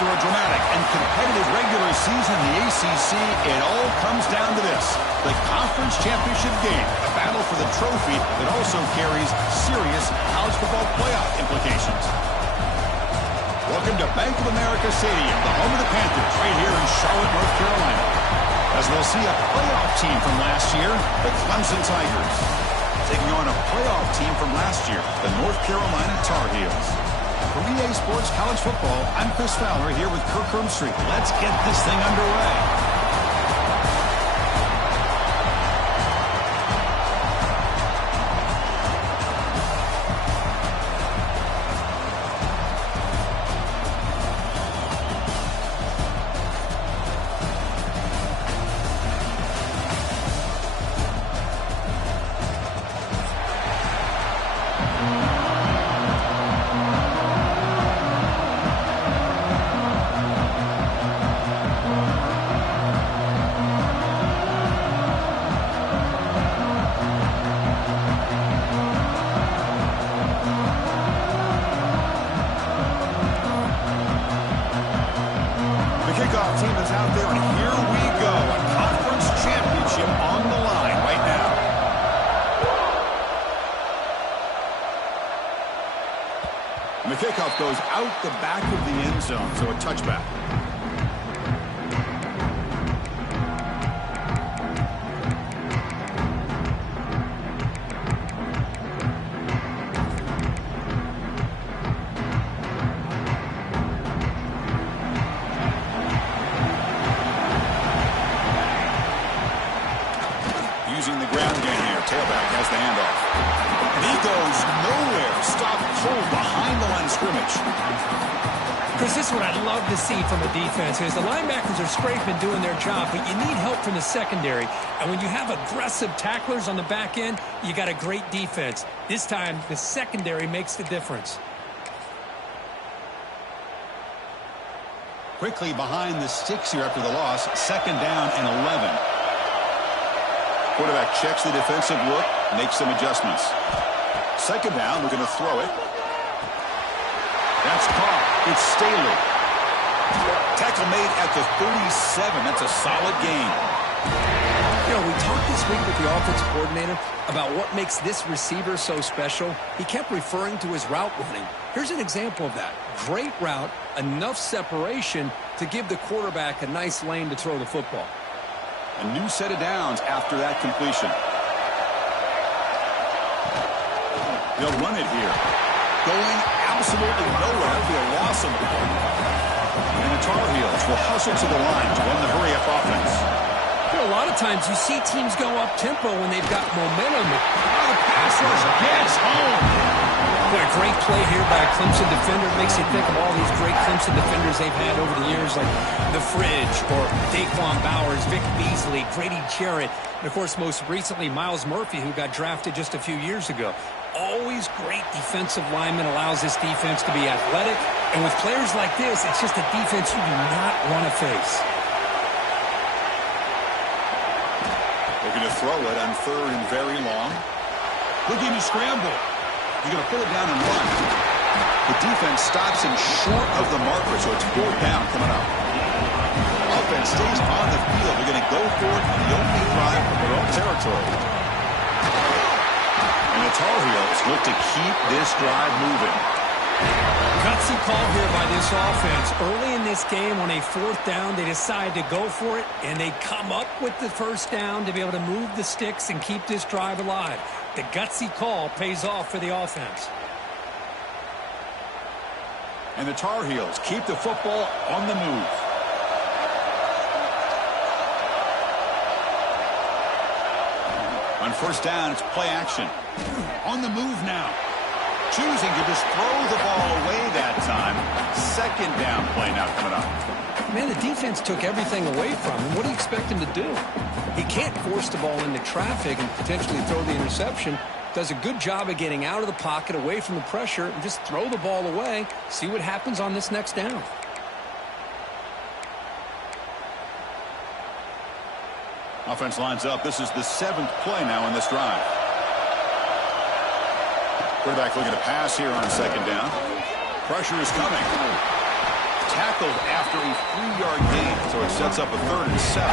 After a dramatic and competitive regular season in the ACC, it all comes down to this: the conference championship game, a battle for the trophy that also carries serious college football playoff implications. Welcome to Bank of America Stadium, the home of the Panthers, right here in Charlotte, North Carolina. As we'll see a playoff team from last year, the Clemson Tigers, taking on a playoff team from last year, the North Carolina Tar Heels. For EA Sports College Football, I'm Chris Fowler here with Kirk Herbstreit. Let's get this thing underway. Team is out there, and here we go. A conference championship on the line right now. And the kickoff goes out the back of the end zone, so a touchback. Using the ground game here. Tailback has the handoff. And he goes nowhere. Stopped cold behind the line of scrimmage. Chris, this is what I'd love to see from a defense is the linebackers are scraping, doing their job, but you need help from the secondary. And when you have aggressive tacklers on the back end, you got a great defense. This time, the secondary makes the difference. Quickly behind the sticks here after the loss. 2nd down and 11. Quarterback checks the defensive look, makes some adjustments. 2nd down, we're going to throw it. That's caught. It's Staley. Tackle made at the 37. That's a solid gain. You know, we talked this week with the offensive coordinator about what makes this receiver so special. He kept referring to his route running. Here's an example of that. Great route, enough separation to give the quarterback a nice lane to throw the football. A new set of downs after that completion. They'll run it here. Going absolutely nowhere. That'll be a loss of the ball. And the Tar Heels will hustle to the line to run the hurry-up offense. You know, a lot of times you see teams go up-tempo when they've got momentum. Oh, the pass rush gets home. What a great play here by a Clemson defender. It makes you think of all these great Clemson defenders they've had over the years, like the Fridge or Daquan Bowers, Vic Beasley, Grady Jarrett, and, of course, most recently, Myles Murphy, who got drafted just a few years ago. Always great defensive lineman, allows this defense to be athletic. And with players like this, it's just a defense you do not want to face. They're going to throw it on 3rd and very long. Looking to scramble. You're going to pull it down and run. The defense stops him short of the marker, so it's 4th down coming up. Offense stays on the field. They're going to go for it on the opening drive of their own territory. And the Tar Heels look to keep this drive moving. Gutsy call here by this offense. Early in this game, on a 4th down, they decide to go for it, and they come up with the 1st down to be able to move the sticks and keep this drive alive. The gutsy call pays off for the offense. And the Tar Heels keep the football on the move. On 1st down, it's play action. On the move now. Choosing to just throw the ball away that time. 2nd down play now coming up. Man, the defense took everything away from him. What do you expect him to do? He can't force the ball into traffic and potentially throw the interception. Does a good job of getting out of the pocket, away from the pressure, and just throw the ball away. See what happens on this next down. Offense lines up. This is the 7th play now in this drive. Quarterback looking to pass here on 2nd down. Pressure is coming. tackled after a 3-yard gain, so it sets up a 3rd and 7.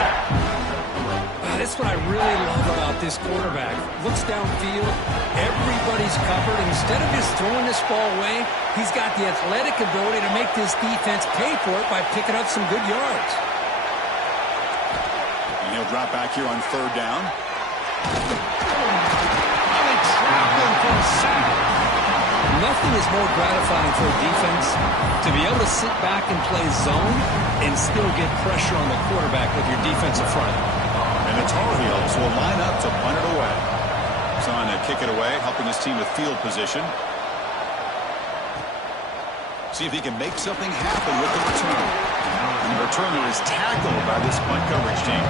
That's what I really love about this quarterback. Looks downfield, everybody's covered. Instead of just throwing this ball away, he's got the athletic ability to make this defense pay for it by picking up some good yards. And he'll drop back here on 3rd down. Oh, they trap him for a sack. Nothing is more gratifying for a defense to be able to sit back and play zone and still get pressure on the quarterback with your defensive front. And the Tar Heels will line up to punt it away. He's on to kick it away, helping his team with field position. See if he can make something happen with the return. And the returner is tackled by this punt coverage team.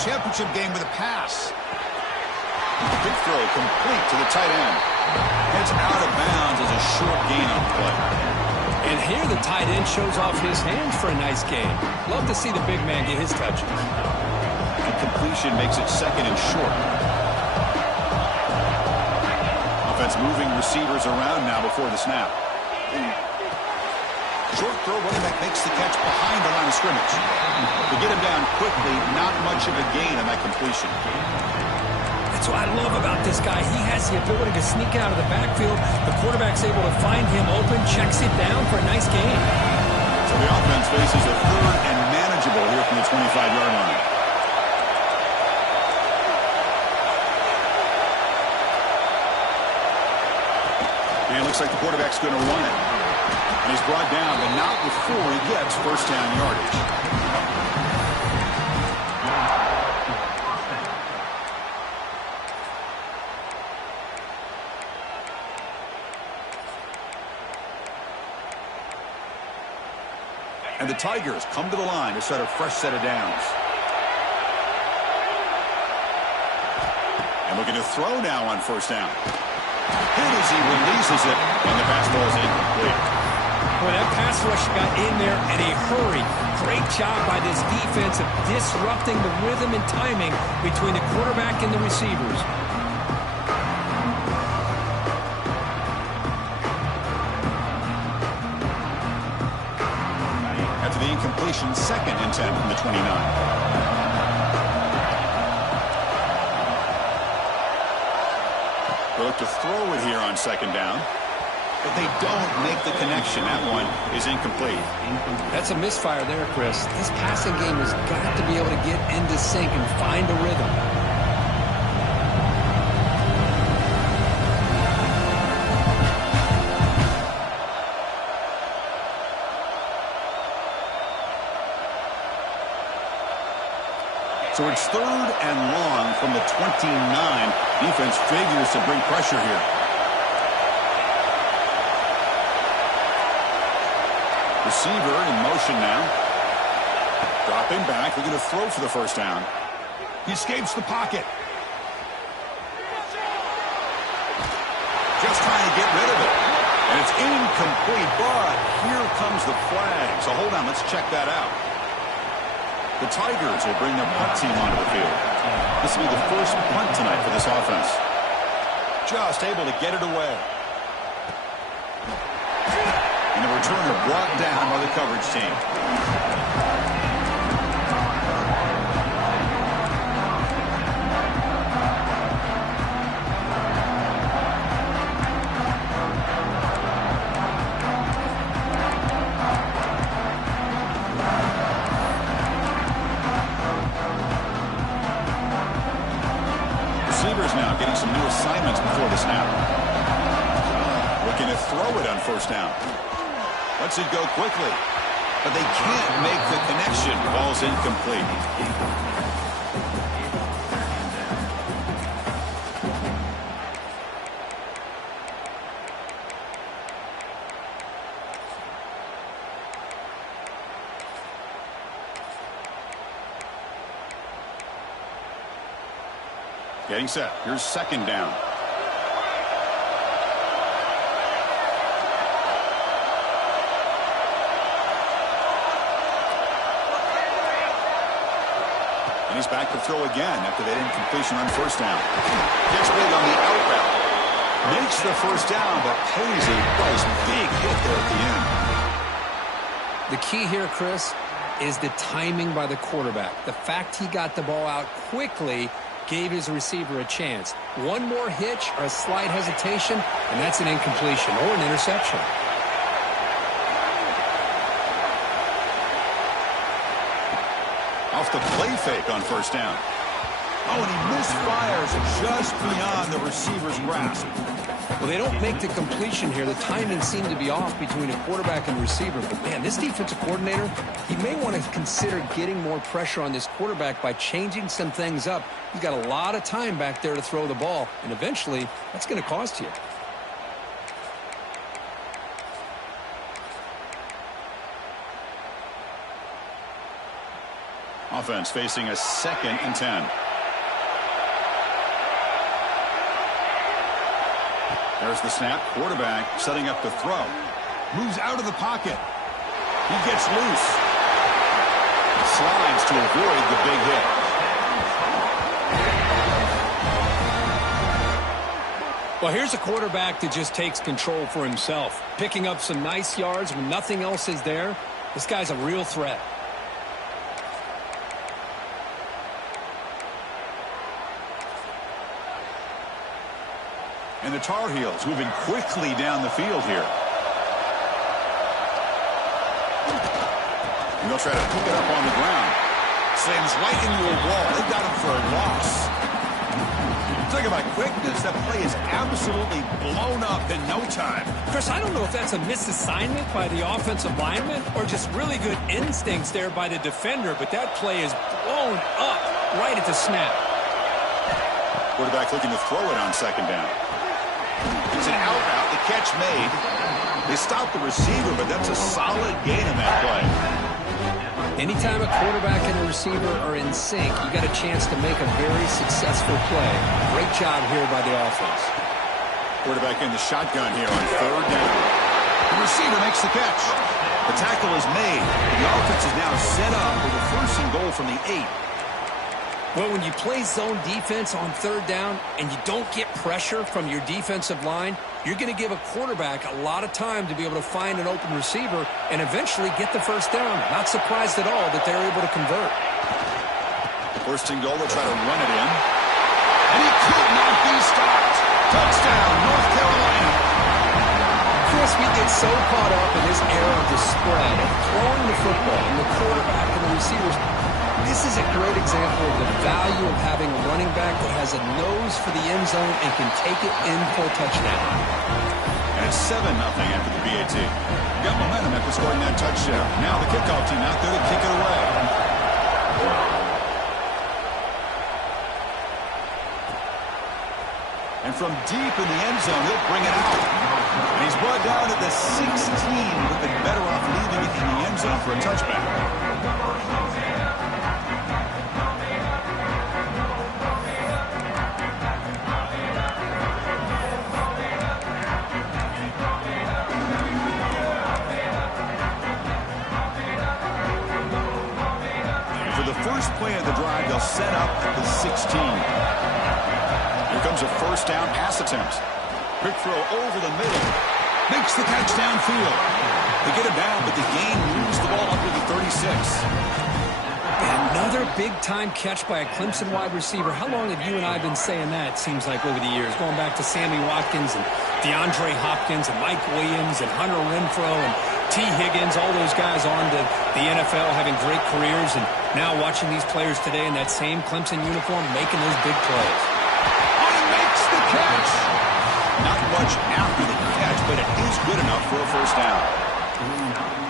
Championship game with a pass. Big throw complete to the tight end. It's out of bounds as a short gain on play. And here the tight end shows off his hands for a nice gain. Love to see the big man get his touches. And completion makes it 2nd and short. Offense moving receivers around now before the snap. Short throw, running back makes the catch behind the line of scrimmage. To get him down quickly, not much of a gain on that completion. That's what I love about this guy. He has the ability to sneak out of the backfield. The quarterback's able to find him open, checks it down for a nice gain. So the offense faces a 3rd and manageable here from the 25-yard line. And it looks like the quarterback's going to run it. And he's brought down, but not before he gets 1st down yardage. And the Tigers come to the line to set a fresh set of downs. And looking to throw now on 1st down. Hit as he releases it, and the pass ball is incomplete. Well, that pass rush got in there in a hurry. Great job by this defense of disrupting the rhythm and timing between the quarterback and the receivers. After the incompletion, 2nd and 10 from the 29. They look to throw it here on 2nd down. But they don't make the connection. That one is incomplete. That's a misfire there, Chris. This passing game has got to be able to get into sync and find a rhythm. So it's 3rd and long from the 29. Defense figures to bring pressure here. Receiver in motion now. Dropping back. They're going to throw for the 1st down. He escapes the pocket. Just trying to get rid of it. And it's incomplete, but here comes the flag. So hold on, let's check that out. The Tigers will bring their punt team onto the field. This will be the first punt tonight for this offense. Just able to get it away. And the returner brought down by the coverage team. Receivers now getting some new assignments before the snap. Looking to throw it on 1st down. Lets it go quickly, but they can't make the connection. Ball's incomplete. Getting set. Here's second down. And he's back to throw again after that incompletion on first down. Gets big on the out route. Makes the first down, but pays a price. Big hit there at the end. The key here, Chris, is the timing by the quarterback. The fact he got the ball out quickly gave his receiver a chance. One more hitch or a slight hesitation, and that's an incompletion or an interception. Off the play fake on first down. Oh, and he misfires just beyond the receiver's grasp. Well, they don't make the completion here. The timing seemed to be off between a quarterback and receiver. But, man, this defensive coordinator, he may want to consider getting more pressure on this quarterback by changing some things up. He's got a lot of time back there to throw the ball, and eventually that's going to cost you. Offense facing a 2nd and 10. There's the snap. Quarterback setting up the throw. Moves out of the pocket. He gets loose. Slides to avoid the big hit. Well, here's a quarterback that just takes control for himself. Picking up some nice yards when nothing else is there. This guy's a real threat. And the Tar Heels moving quickly down the field here. And they'll try to pick it up on the ground. Slams right into a wall. They got him for a loss. Talk about quickness. That play is absolutely blown up in no time. Chris, I don't know if that's a misassignment by the offensive lineman or just really good instincts there by the defender, but that play is blown up right at the snap. Quarterback looking to throw it on second down. It's an out route. The catch made. They stopped the receiver, but that's a solid gain in that play. Anytime a quarterback and a receiver are in sync, you got a chance to make a very successful play. Great job here by the offense. Quarterback in the shotgun here on third down. The receiver makes the catch. The tackle is made. The offense is now set up with a 1st and goal from the 8. Well, when you play zone defense on third down and you don't get pressure from your defensive line, you're going to give a quarterback a lot of time to be able to find an open receiver and eventually get the first down. Not surprised at all that they're able to convert. 1st and goal, they'll try to run it in. And he could not be stopped. Touchdown, North Carolina. Chris, we get so caught up in this era of the spread, of throwing the football and the quarterback and the receivers. This is a great example of the value of having a running back that has a nose for the end zone and can take it in for a touchdown. And it's 7-0 after the BAT. Got momentum after scoring that touchdown. Now the kickoff team out there to kick it away. And from deep in the end zone, he'll bring it out. And he's brought down at the 16. Would have been better off leaving it in the end zone for a touchback. First play of the drive, they'll set up at the 16. Here comes a 1st down pass attempt. Quick throw over the middle. Makes the catch downfield. They get it down, but the gain moves the ball up to the 36. Another big-time catch by a Clemson wide receiver. How long have you and I been saying that, it seems like, over the years? Going back to Sammy Watkins and DeAndre Hopkins and Mike Williams and Hunter Renfrow and T. Higgins, all those guys on to the NFL having great careers, and now watching these players today in that same Clemson uniform making those big plays. Oh, he makes the catch! Not much after the catch, but it is good enough for a 1st down.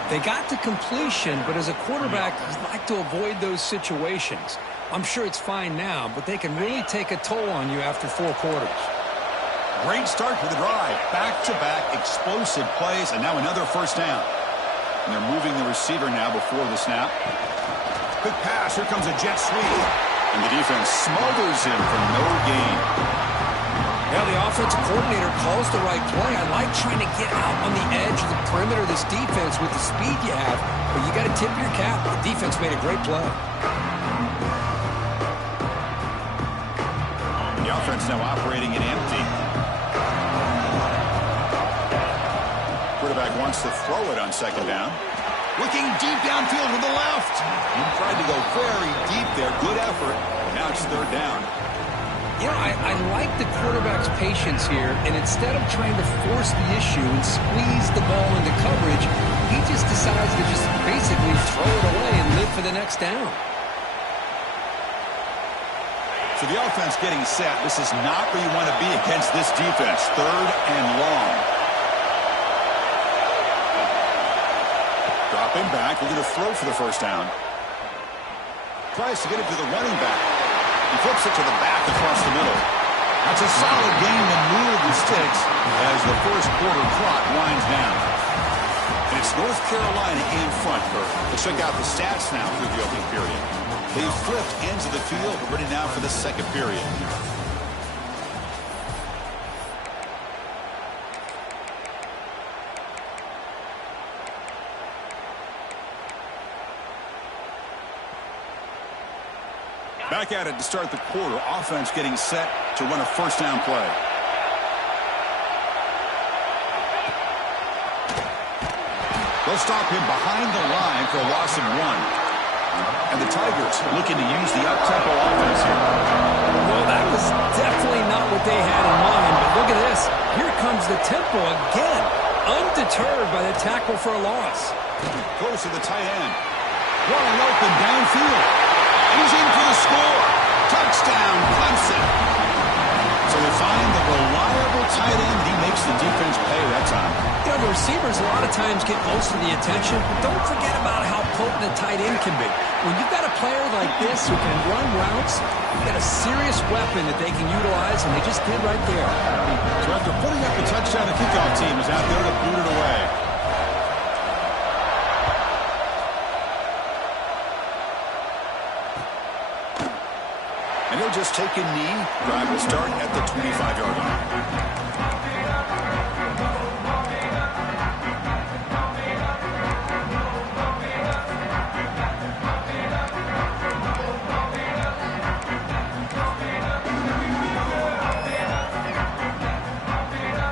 They got to completion, but as a quarterback, you like to avoid those situations. I'm sure it's fine now, but they can really take a toll on you after 4 quarters. Great start to the drive. Back-to-back explosive plays, and now another 1st down. And they're moving the receiver now before the snap. Quick pass. Here comes a jet sweep. And the defense smothers him for no gain. Yeah, the offensive coordinator calls the right play. I like trying to get out on the edge of the perimeter of this defense with the speed you have, but you got to tip your cap. The defense made a great play. The offense now operating in empty. Quarterback wants to throw it on second down. Looking deep downfield with the left. He tried to go very deep there. Good effort. Now it's third down. You know, I like the quarterback's patience here, and instead of trying to force the issue and squeeze the ball into coverage, he just decides to just basically throw it away and live for the next down. So the offense getting set. This is not where you want to be against this defense. Third and long. Dropping back. We're going to throw for the first down. Tries to get it to the running back. He flips it to the back across the middle. That's a solid gain and move the sticks as the first quarter clock winds down. And it's North Carolina in front. Let's check out the stats now through the opening period. They've flipped ends of the field. We're ready now for the second period. Back at it to start the quarter. Offense getting set to run a first down play. They'll stop him behind the line for a loss of 1. And the Tigers looking to use the up-tempo offense here. Well, that was definitely not what they had in mind, but look at this. Here comes the tempo again, undeterred by the tackle for a loss. Close to the tight end. Wide open downfield. He's in for the score. Touchdown, Clemson. So they find the reliable tight end. He makes the defense pay that time. You know, the receivers a lot of times get most of the attention, but don't forget about how potent a tight end can be. When you've got a player like this who can run routes, you've got a serious weapon that they can utilize, and they just did right there. So after putting up the touchdown, the kickoff team is out there to boot it away. And he'll just take a knee. Drive will start at the 25-yard line.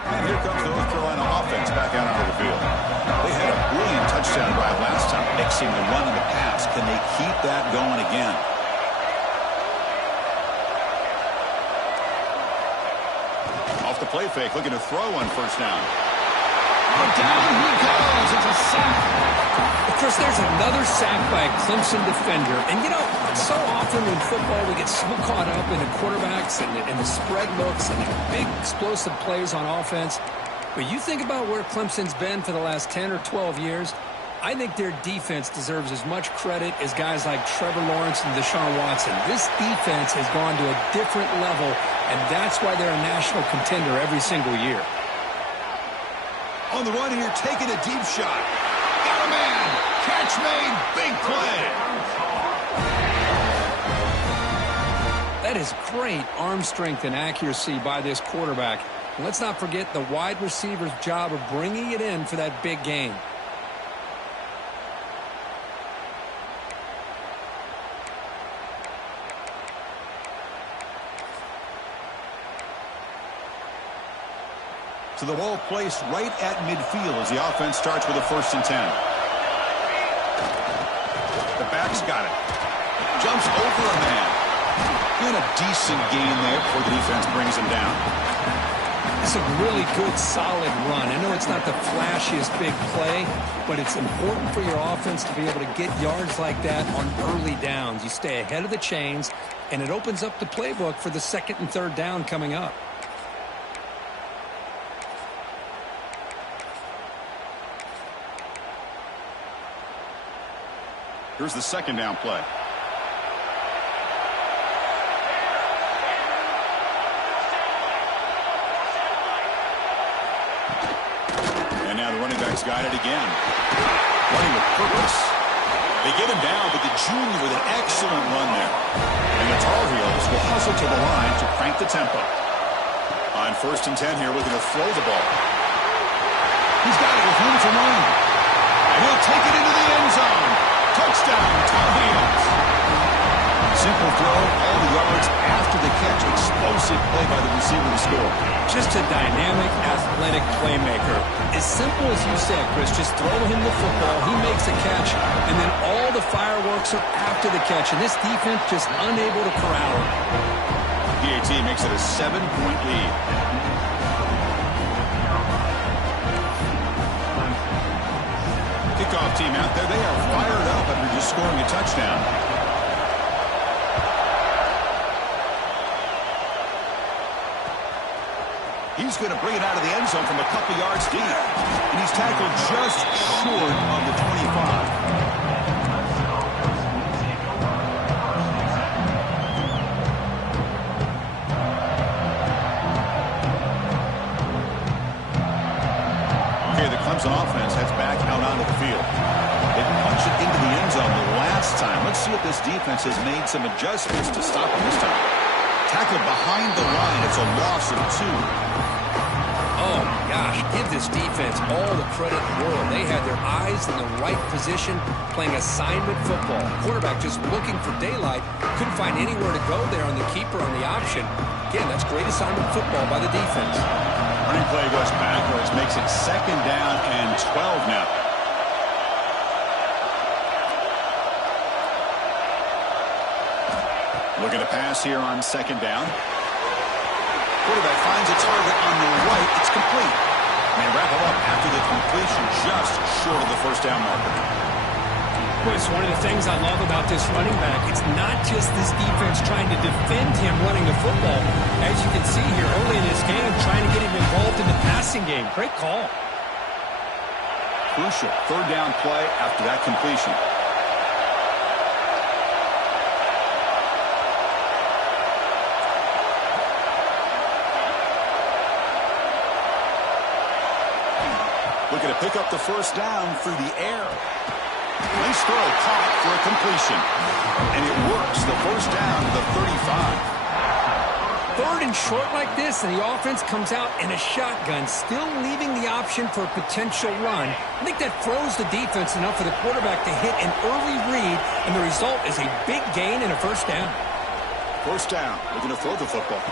And here comes the North Carolina offense back out onto the field. They had a brilliant touchdown drive last time, mixing the run and the pass. Can they keep that going again? The play fake, looking to throw on first down. Oh, down he goes. It's a sack. Of course, there's another sack by a Clemson defender. And, you know, so often in football we get so caught up in the quarterbacks and the spread looks and the big explosive plays on offense. But you think about where Clemson's been for the last 10 or 12 years, I think their defense deserves as much credit as guys like Trevor Lawrence and Deshaun Watson. This defense has gone to a different level, and that's why they're a national contender every single year. On the run here, taking a deep shot. Got a man. Catch made. Big play. That is great arm strength and accuracy by this quarterback. And let's not forget the wide receiver's job of bringing it in for that big game. So the ball placed right at midfield as the offense starts with a 1st and 10. The back's got it. Jumps over a man. And a decent gain there before the defense brings him down. It's a really good, solid run. I know it's not the flashiest big play, but it's important for your offense to be able to get yards like that on early downs. You stay ahead of the chains, and it opens up the playbook for the 2nd and 3rd down coming up. Here's the 2nd down play. And now the running back's got it again. Running with purpose. They get him down, but the junior with an excellent run there. And the Tar Heels will hustle to the line to crank the tempo. On 1st and 10 here, looking to throw the ball. He's got it with room to run. And he'll take it into the end zone. Touchdown, Tar Heels. Simple throw, all the yards after the catch. Explosive play by the receiver to score. Just a dynamic, athletic playmaker. As simple as you said, Chris, just throw him the football, he makes a catch, and then all the fireworks are after the catch, and this defense just unable to corral him. PAT makes it a 7-point lead. Kickoff team out there, they are fired up after just scoring a touchdown. He's going to bring it out of the end zone from a couple yards deep. And he's tackled just short of the 25. Okay, the Clemson offense heads back out onto the field. They punched it into the end zone the last time. Let's see if this defense has made some adjustments to stop him this time. Tackled behind the line. It's a loss of 2. Oh, my gosh, give this defense all the credit in the world. They had their eyes in the right position, playing assignment football. Quarterback just looking for daylight. Couldn't find anywhere to go there on the keeper on the option. Again, that's great assignment football by the defense. Running play goes backwards, makes it 2nd down and 12 now. Looking to pass here on 2nd down. Quarterback finds a target on the right. It's complete. And they wrap it up after the completion just short of the 1st down marker. Chris, one of the things I love about this running back, it's not just this defense trying to defend him running the football. As you can see here early in this game, trying to get him involved in the passing game. Great call. Crucial 3rd down play after that completion. Looking to pick up the 1st down through the air. Nice throw, caught for a completion. And it works. The 1st down to the 35. 3rd and short like this, and the offense comes out in a shotgun, still leaving the option for a potential run. I think that throws the defense enough for the quarterback to hit an early read, and the result is a big gain and a 1st down. 1st down, looking to throw the football.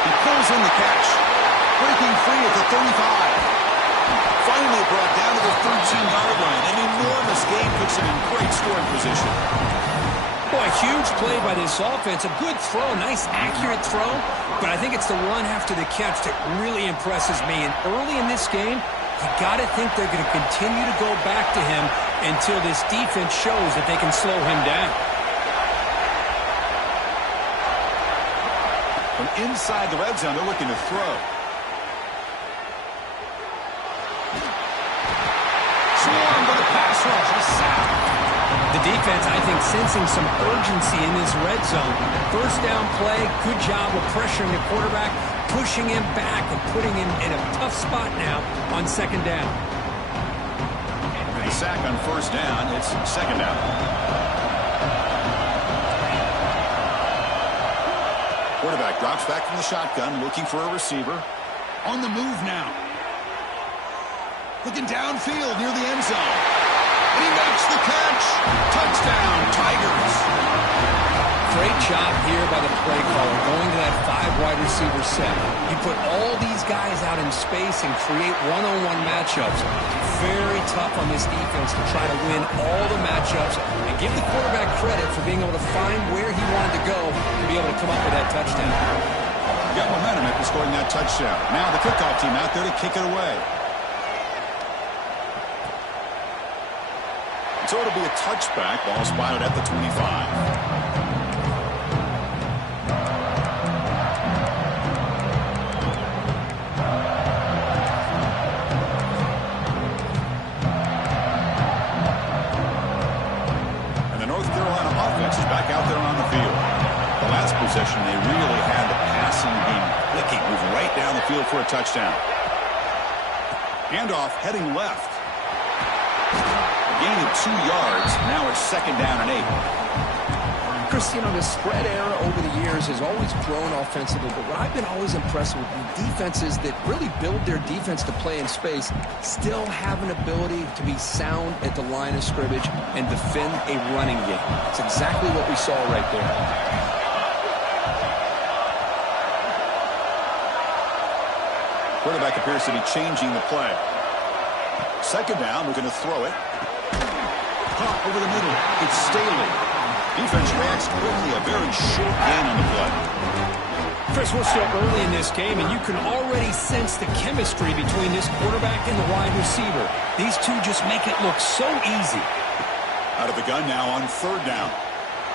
He pulls in the catch. Breaking free at the 35. Finally brought down to the 13-yard line. An enormous gain puts him in great scoring position. Boy, huge play by this offense. A good throw, nice accurate throw. But I think it's the run after the catch that really impresses me. And early in this game, you got to think they're going to continue to go back to him until this defense shows that they can slow him down. From inside the red zone, they're looking to throw. The defense, I think, sensing some urgency in this red zone. 1st down play, good job of pressuring the quarterback, pushing him back and putting him in a tough spot now on 2nd down. A sack on 1st down. It's 2nd down. Quarterback drops back from the shotgun, looking for a receiver. On the move now. Looking downfield near the end zone. And he makes the catch. Touchdown, Tigers. Great job here by the play caller, going to that 5 wide receiver set. You put all these guys out in space and create one-on-one matchups. Very tough on this defense to try to win all the matchups and give the quarterback credit for being able to find where he wanted to go to be able to come up with that touchdown. Got momentum after scoring that touchdown. Now the kickoff team out there to kick it away. So it'll be a touchback. Ball spotted at the 25. Possession, they really had the passing game clicking, move right down the field for a touchdown. Handoff heading left. gain of 2 yards. Now it's 2nd down and 8. Chris, you know, the spread era over the years has always grown offensively, but what I've been always impressed with defenses that really build their defense to play in space still have an ability to be sound at the line of scrimmage and defend a running game. It's exactly what we saw right there. Quarterback appears to be changing the play. 2nd down, we're going to throw it. Pop over the middle. It's Staley. Defense reacts quickly. A very short gain on the play. Chris, we're still early in this game, and you can already sense the chemistry between this quarterback and the wide receiver. These two just make it look so easy. Out of the gun now on 3rd down.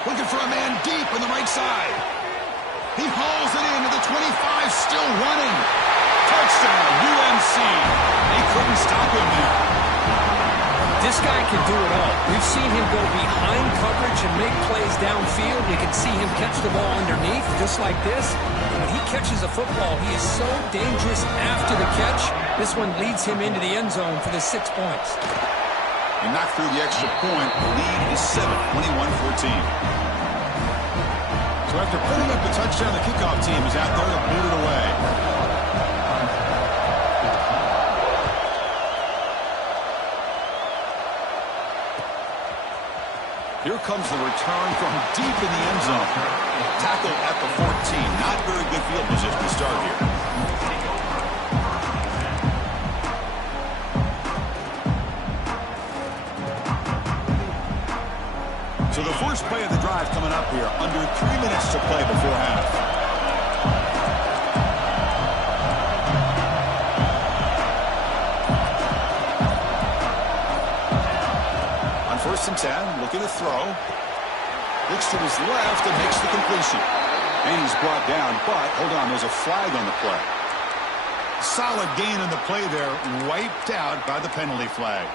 Looking for a man deep on the right side. He hauls it into the 25, still running. Touchdown, UMC. They couldn't stop him there. This guy can do it all. We've seen him go behind coverage and make plays downfield. We can see him catch the ball underneath, just like this. And when he catches a football, he is so dangerous after the catch. This one leads him into the end zone for the 6 points. He knocked through the extra point. The lead is 7, 21-14. So after putting up the touchdown, the kickoff team is out there to boot it away. Here comes the return from deep in the end zone. Tackle at the 14. Not very good field position to start here. So the first play of the drive coming up here. Under 3 minutes to play before half. First and 10, looking to throw. Looks to his left and makes the completion. And he's brought down, but hold on, there's a flag on the play. Solid gain on the play there, wiped out by the penalty flag.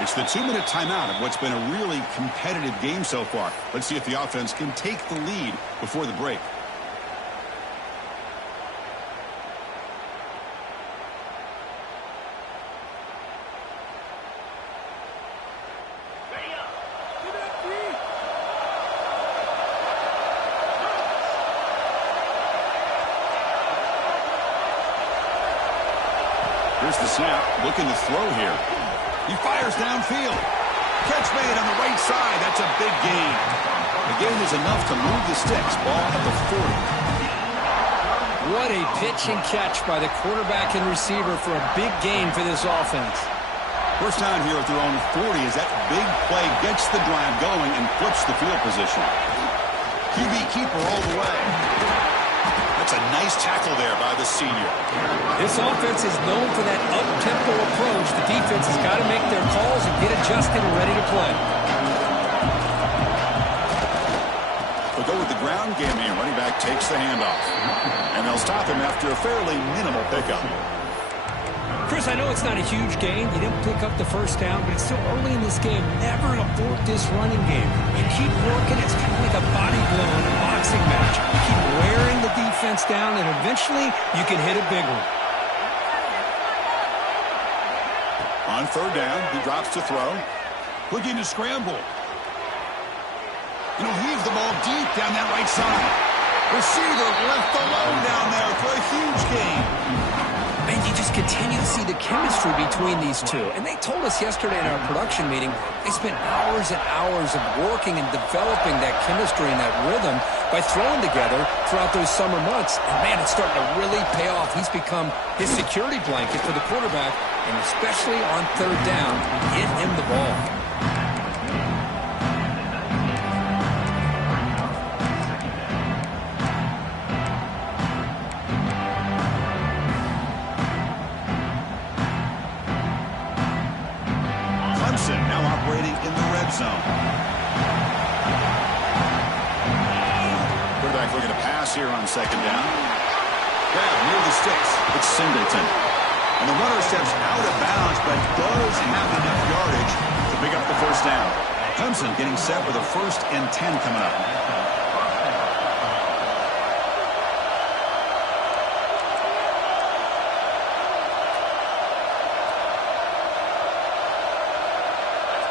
It's the 2-minute timeout of what's been a really competitive game so far. Let's see if the offense can take the lead before the break. Here's the snap, looking to throw here. He fires downfield. Catch made on the right side. That's a big gain. The gain is enough to move the sticks. Ball at the 40. What a pitch and catch by the quarterback and receiver for a big gain for this offense. First down here at their own 40 as that big play gets the drive going and flips the field position. QB keeper all the way. That's a nice tackle there by the senior. This offense is known for that up-tempo approach. The defense has got to make their calls and get adjusted and ready to play. They'll go with the ground game here. Running back takes the handoff. And they'll stop him after a fairly minimal pickup. Chris, I know it's not a huge gain. You didn't pick up the first down, but it's still early in this game. Never abort this running game. You keep working. It's kind of like a body blow in a boxing match. You keep wearing the defense down, and eventually you can hit a big one. On 3rd down, he drops to throw. Looking to scramble. And he'll heave the ball deep down that right side. Receiver left alone down there for a huge gain. And you just continue to see the chemistry between these two. And they told us yesterday in our production meeting, they spent hours and hours of working and developing that chemistry and that rhythm by throwing together throughout those summer months. And, man, it's starting to really pay off. He's become his security blanket for the quarterback, and especially on 3rd down, get him the ball. Now operating in the red zone. Quarterback looking to pass here on 2nd down. Grab near the sticks. It's Singleton. And the runner steps out of bounds, but does have enough yardage to pick up the first down. Clemson getting set with a 1st and 10 coming up.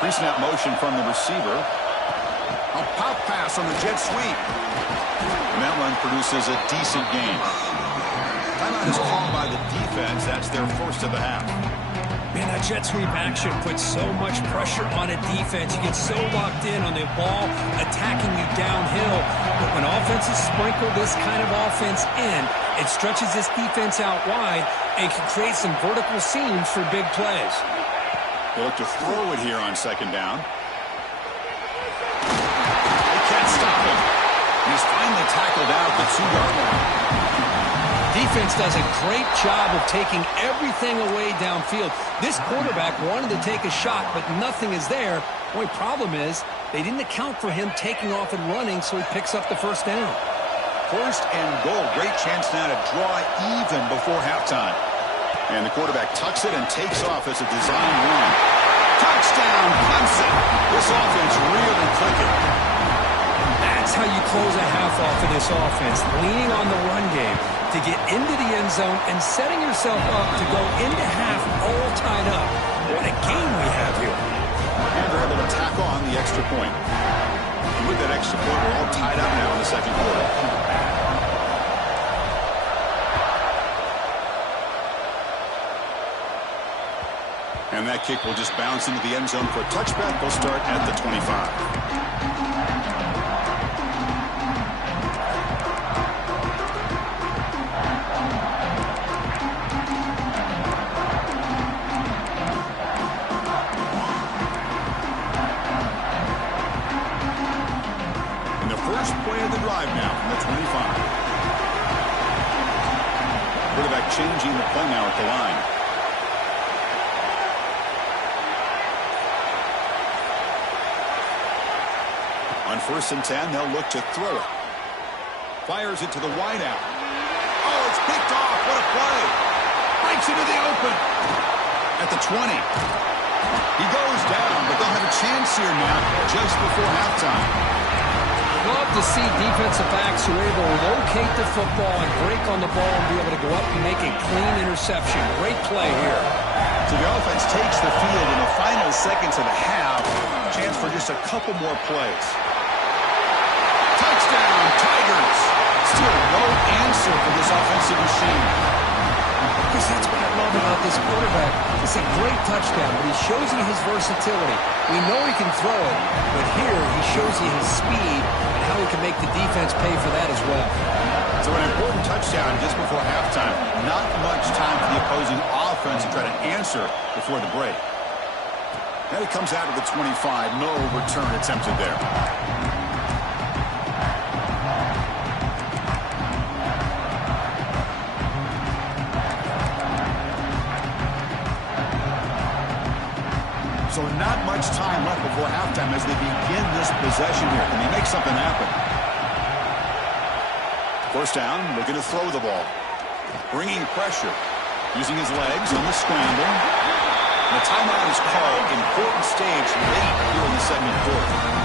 Pre-snap motion from the receiver. A pop pass on the jet sweep. And that one produces a decent gain. Timeout is called by the defense. That's their first of the half. Man, that jet sweep action puts so much pressure on a defense. You get so locked in on the ball attacking you downhill. But when offenses sprinkle this kind of offense in, it stretches this defense out wide and can create some vertical seams for big plays. They'll look to throw it here on 2nd down. They can't stop him. He's finally tackled out the 2-yard line. Defense does a great job of taking everything away downfield. This quarterback wanted to take a shot, but nothing is there. The only problem is they didn't account for him taking off and running, so he picks up the 1st down. 1st and goal. Great chance now to draw even before halftime. And the quarterback tucks it and takes off as a design run. Touchdown, Clemson. This offense really clicking. That's how you close a half off of this offense, leaning on the run game to get into the end zone and setting yourself up to go into half all tied up. What a game we have here. And they're able to tack on the extra point. And with that extra point, we're all tied up now in the 2nd quarter. And that kick will just bounce into the end zone for a touchback. They'll start at the 25. And the first play of the drive now from the 25. Quarterback changing the play now at the line. On 1st and 10, they'll look to throw it. Fires it to the wideout. Oh, it's picked off. What a play. Breaks into the open. At the 20. He goes down, but they'll have a chance here now just before halftime. Love to see defensive backs who are able to locate the football and break on the ball and be able to go up and make a clean interception. Great play here. So the offense takes the field in the final seconds of the half. Chance for just a couple more plays. Touchdown, Tigers. Still no answer for this offensive machine. Because that's what I love about this quarterback. It's a great touchdown, but he shows you his versatility. We know he can throw it, but here he shows you his speed and how he can make the defense pay for that as well. So an important touchdown just before halftime. Not much time for the opposing offense to try to answer before the break. Now he comes out of the 25. No return attempted there. So not much time left before halftime as they begin this possession here. Can they make something happen? 1st down, looking to throw the ball. Bringing pressure. Using his legs on the scramble. And the timeout is called. Important stage late here in the 2nd quarter.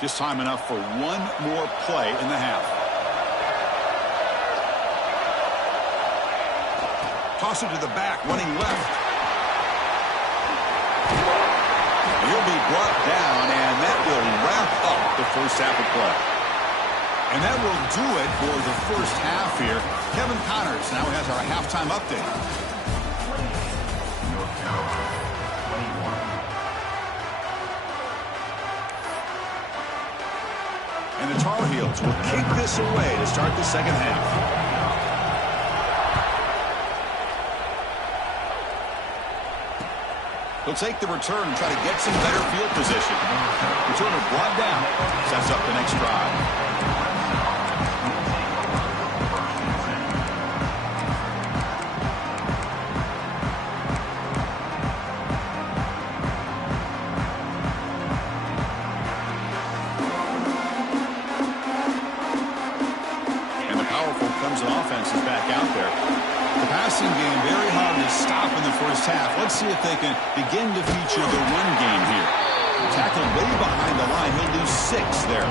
Just time enough for one more play in the half. Toss it to the back, running left. He'll be brought down, and that will wrap up the first half of play. And that will do it for the first half here. Kevin Connors now has our halftime update. And the Tar Heels will kick this away to start the second half. He'll take the return and try to get some better field position. Returner brought down. Sets up the next drive. Clemson offense is back out there. The passing game very hard to stop in the first half. Let's see if they can begin to feature the run game here. Tackled way behind the line. He'll lose 6 there.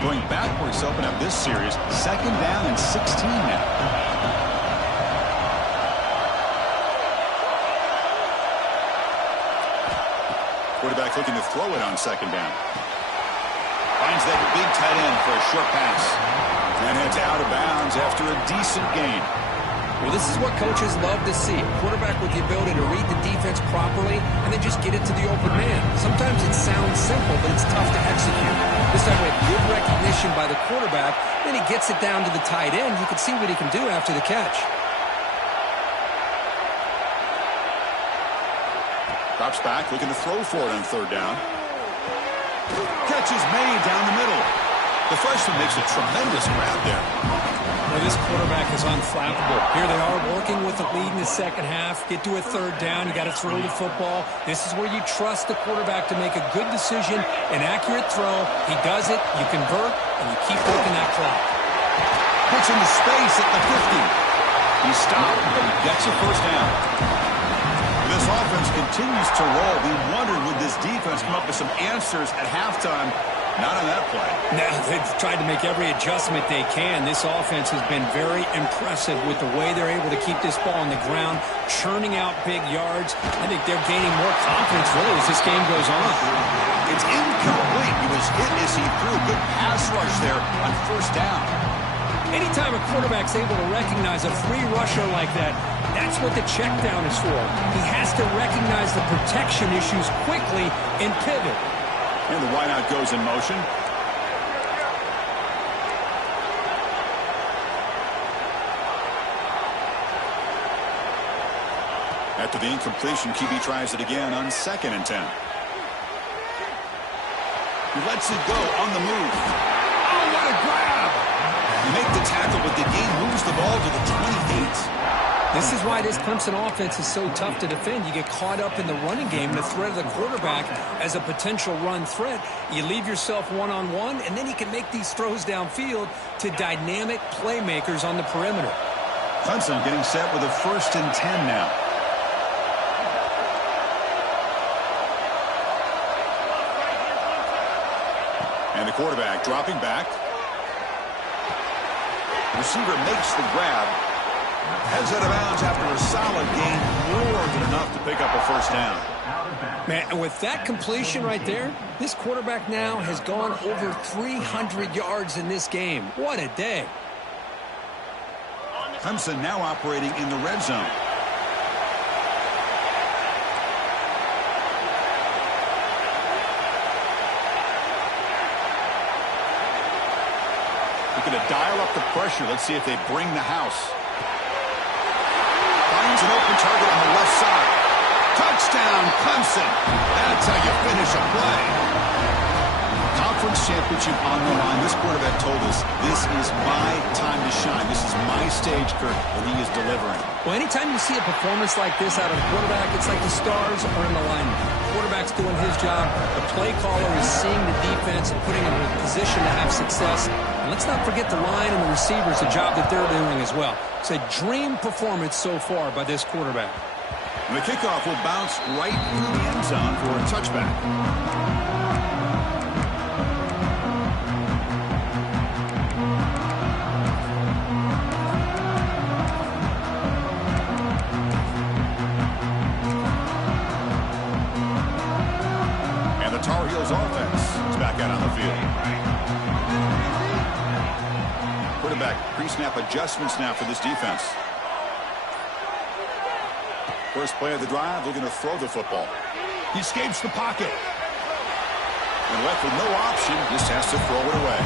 Going backwards to open up this series. 2nd down and 16 now. Quarterback looking to throw it on 2nd down. Finds that big tight end for a short pass. And heads out of bounds after a decent gain. Well, this is what coaches love to see. A quarterback with the ability to read the defense properly and then just get it to the open man. Sometimes it sounds simple, but it's tough to execute. This time with good recognition by the quarterback, then he gets it down to the tight end. You can see what he can do after the catch. Drops back, looking to throw for it on 3rd down. Catch is made down the middle. The freshman makes a tremendous grab there. Well, this quarterback is unflappable. Here they are working with a lead in the second half. Get to a 3rd down. You got to throw the football. This is where you trust the quarterback to make a good decision, an accurate throw. He does it. You convert, and you keep working that clock. Puts into space at the 50. He stopped, but he gets a 1st down. This offense continues to roll. We wondered, would this defense come up with some answers at halftime? Not on that play. Now, they've tried to make every adjustment they can. This offense has been very impressive with the way they're able to keep this ball on the ground, churning out big yards. I think they're gaining more confidence, really, as this game goes on. It's incomplete. He was hit as he threw. Good pass rush there on 1st down. Anytime a quarterback's able to recognize a free rusher like that, that's what the check down is for. He has to recognize the protection issues quickly and pivot. And the wideout goes in motion. After the incompletion, QB tries it again on 2nd and 10. He lets it go on the move. Oh, what a grab! You make the tackle, but the game moves the ball to the 28. This is why this Clemson offense is so tough to defend. You get caught up in the running game, the threat of the quarterback as a potential run threat. You leave yourself one-on-one, and then you can make these throws downfield to dynamic playmakers on the perimeter. Clemson getting set with a 1st and 10 now. And the quarterback dropping back. The receiver makes the grab. Heads out of bounds after a solid gain, more than enough to pick up a 1st down. Man, and with that completion right there, this quarterback now has gone over 300 yards in this game. What a day. Clemson now operating in the red zone. Looking to dial up the pressure. Let's see if they bring the house. Finds an open target on the left side. Touchdown, Clemson. That's how you finish a play. Conference championship on the line. This quarterback told us, this is my time to shine. This is my stage, Kirk, and he is delivering. Well, anytime you see a performance like this out of a quarterback, it's like the stars are in alignment. The quarterback's doing his job. The play caller is seeing the defense and putting them in a position to have success. And let's not forget the line and the receivers, the job that they're doing as well. It's a dream performance so far by this quarterback. And the kickoff will bounce right through the end zone for a touchback. And the Tar Heels offense is back out on the field. Quarterback pre-snap adjustments now for this defense. First play of the drive, looking to throw the football. He escapes the pocket. And left with no option, just has to throw it away.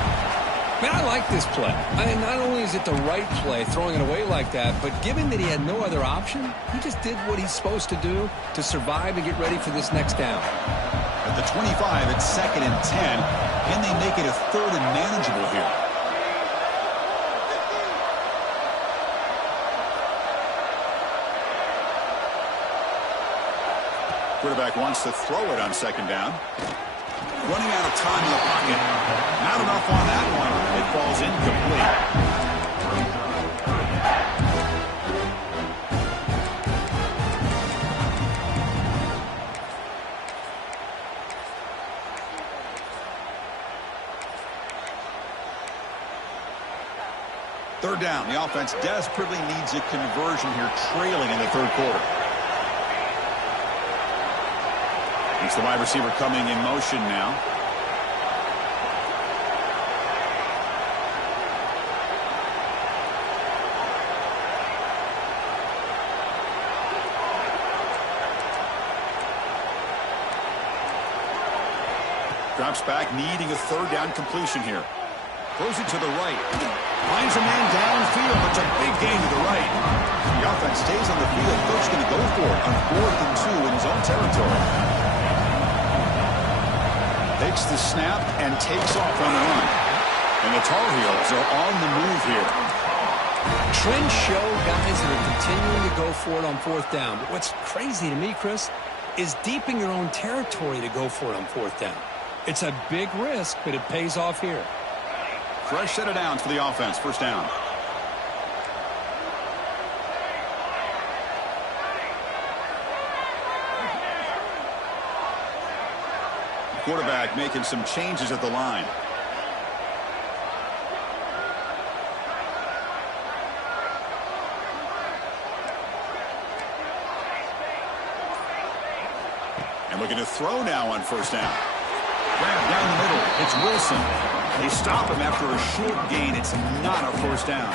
Man, I like this play. Not only is it the right play, throwing it away like that, but given that he had no other option, he just did what he's supposed to do to survive and get ready for this next down. At the 25, it's 2nd and 10. Can they make it a 3rd and manageable here? Quarterback wants to throw it on second down. Running out of time in the pocket. Not enough on that one. It falls incomplete. Third down. The offense desperately needs a conversion here, trailing in the third quarter. It's the wide receiver coming in motion now. Drops back, needing a third down completion here. Throws it to the right. Finds a man downfield. It's a big gain to the right. The offense stays on the field. Coach going to go for it on 4th and 2 in his own territory. Takes the snap and takes off on the run. And the Tar Heels are on the move here. Trends show guys that are continuing to go for it on 4th down. But what's crazy to me, Chris, is deep in your own territory to go for it on 4th down. It's a big risk, but it pays off here. Fresh set of downs for the offense. First down. Quarterback making some changes at the line. And looking to throw now on first down. Grab down the middle. It's Wilson. They stop him after a short gain. It's not a first down.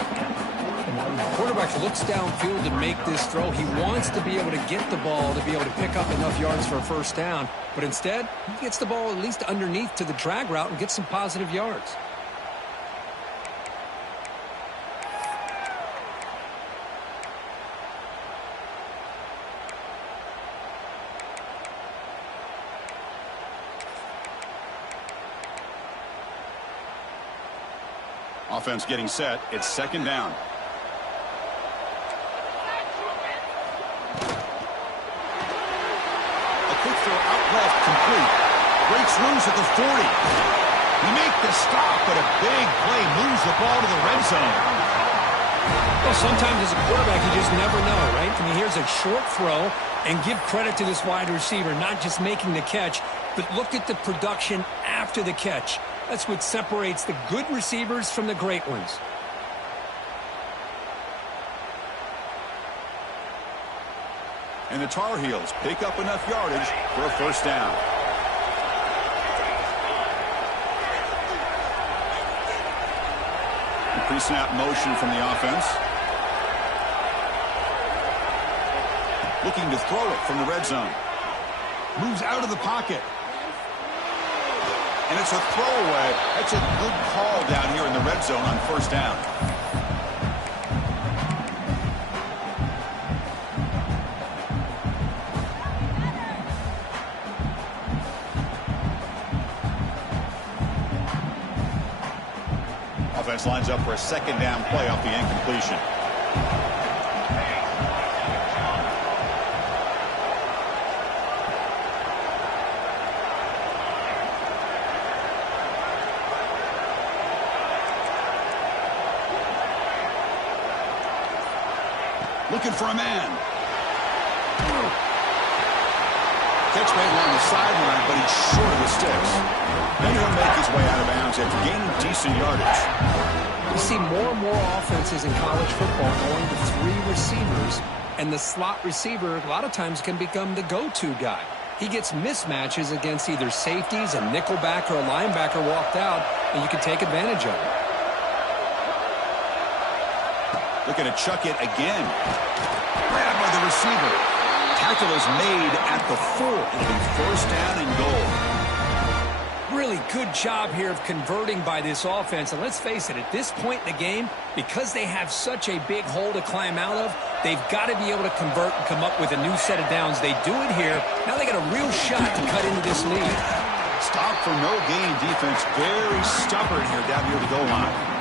The quarterback looks downfield to make this throw. He wants to be able to get the ball to be able to pick up enough yards for a first down. But instead, he gets the ball at least underneath to the drag route and gets some positive yards. Offense getting set. It's second down. A quick throw out left, complete. Breaks loose at the 40. He makes the stop, but a big play moves the ball to the red zone. Well, sometimes as a quarterback, you just never know, right? I mean, here's a short throw, and give credit to this wide receiver, not just making the catch, but look at the production after the catch. That's what separates the good receivers from the great ones. And the Tar Heels pick up enough yardage for a first down. The pre-snap motion from the offense. Looking to throw it from the red zone. Moves out of the pocket. And it's a throwaway. That's a good call down here in the red zone on first down. Offense lines up for a second down play off the incompletion. Looking for a man. Catch made along the sideline, but he's short of the sticks. Then he'll make his way out of bounds after gaining decent yardage. You see more and more offenses in college football going to 3 receivers, and the slot receiver a lot of times can become the go-to guy. He gets mismatches against either safeties, a nickelback, or a linebacker walked out, and you can take advantage of it. Looking to chuck it again. Grabbed by the receiver. Tackle is made at the 4. It'll be first down and goal. Really good job here of converting by this offense. And let's face it, at this point in the game, because they have such a big hole to climb out of, they've got to be able to convert and come up with a new set of downs. They do it here. Now they got a real shot to cut into this lead. Stop for no gain defense. Very stubborn here down near the goal line.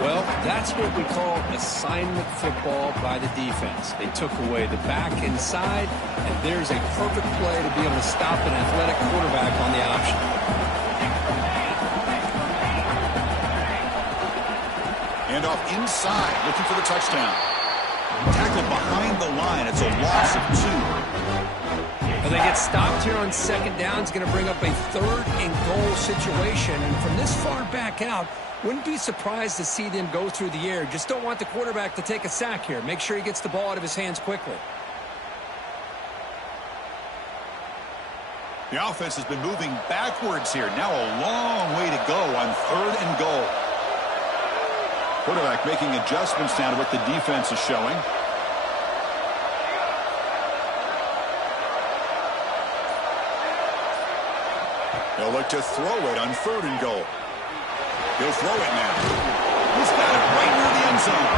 Well, that's what we call assignment football by the defense. They took away the back inside, and there's a perfect play to be able to stop an athletic quarterback on the option. And off inside, looking for the touchdown. Tackled behind the line. It's a loss of 2. Well, they get stopped here on second down. It's going to bring up a third-and-goal situation. And from this far back out, wouldn't be surprised to see them go through the air. Just don't want the quarterback to take a sack here. Make sure he gets the ball out of his hands quickly. The offense has been moving backwards here. Now a long way to go on third and goal. Quarterback making adjustments now to what the defense is showing. They'll look to throw it on third and goal. He'll throw it now. He's got it right near the end zone.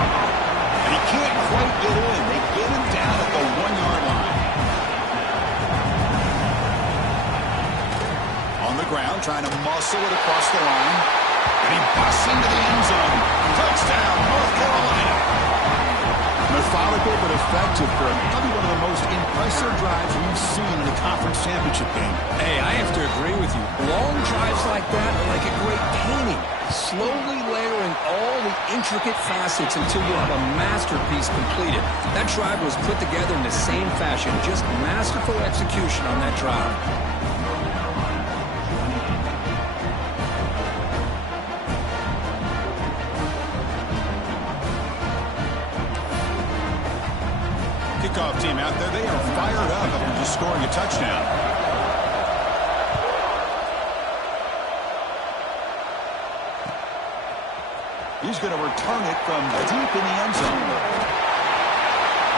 And he can't quite get in. They get him down at the 1-yard line. On the ground, trying to muscle it across the line. And he busts into the end zone. Touchdown, North Carolina. Methodical but effective, Greg. Probably one of the most impressive drives we've seen in the conference championship game. Hey, I have to agree with you. Long drives like that are like a great painting. Slowly layering all the intricate facets until you have a masterpiece completed. That drive was put together in the same fashion. Just masterful execution on that drive. Kickoff team out there, they are fired up after just scoring a touchdown. He's going to return it from deep in the end zone.